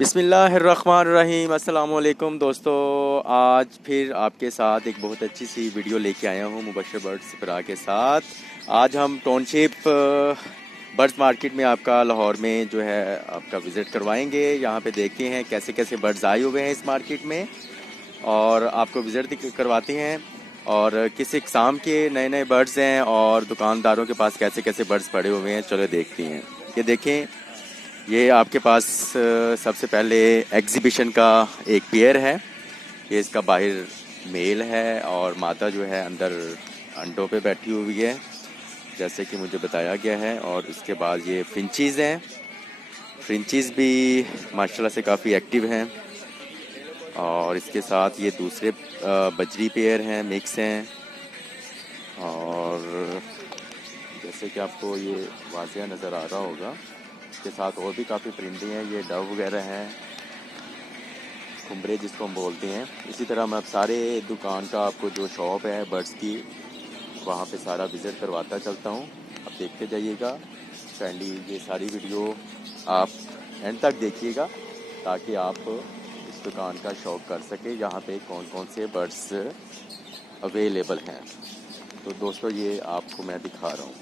बिस्मिल्लाहिर्रहमानिर्रहीम। अस्सलाम वालेकुम दोस्तों, आज फिर आपके साथ एक बहुत अच्छी सी वीडियो लेके आया हूँ मुबशर बर्ड्स फिरा के साथ। आज हम टाउनशिप बर्ड्स मार्केट में आपका लाहौर में जो है आपका विज़िट करवाएंगे। यहाँ पे देखते हैं कैसे कैसे बर्ड्स आए हुए हैं इस मार्केट में और आपको विज़िट करवाते हैं और किस इकसाम के नए नए बर्ड्स हैं और दुकानदारों के पास कैसे कैसे बर्ड्स पड़े हुए हैं। चलो देखते हैं। ये देखें, ये आपके पास सबसे पहले एग्जीबिशन का एक पेयर है। ये इसका बाहर मेल है और मादा जो है अंदर अंडों पे बैठी हुई है जैसे कि मुझे बताया गया है। और उसके बाद ये फ्रिंचीज़ हैं। फ्रिंचीज़ भी माशाल्लाह से काफ़ी एक्टिव हैं। और इसके साथ ये दूसरे बजरी पेयर हैं, मिक्स हैं। और जैसे कि आपको ये वाज़िया नज़र आ रहा होगा, इसके साथ और भी काफ़ी परिंदे हैं। ये डव वगैरह हैं, खुम्बरे जिसको हम बोलते हैं। इसी तरह मैं अब सारे दुकान का आपको जो शॉप है बर्ड्स की वहाँ पे सारा विज़िट करवाता चलता हूँ। अब देखते जाइएगा काइंडली। ये सारी वीडियो आप एंड तक देखिएगा ताकि आप इस दुकान का शौक कर सके यहाँ पे कौन कौन से बर्ड्स अवेलेबल हैं। तो दोस्तों ये आपको मैं दिखा रहा हूँ।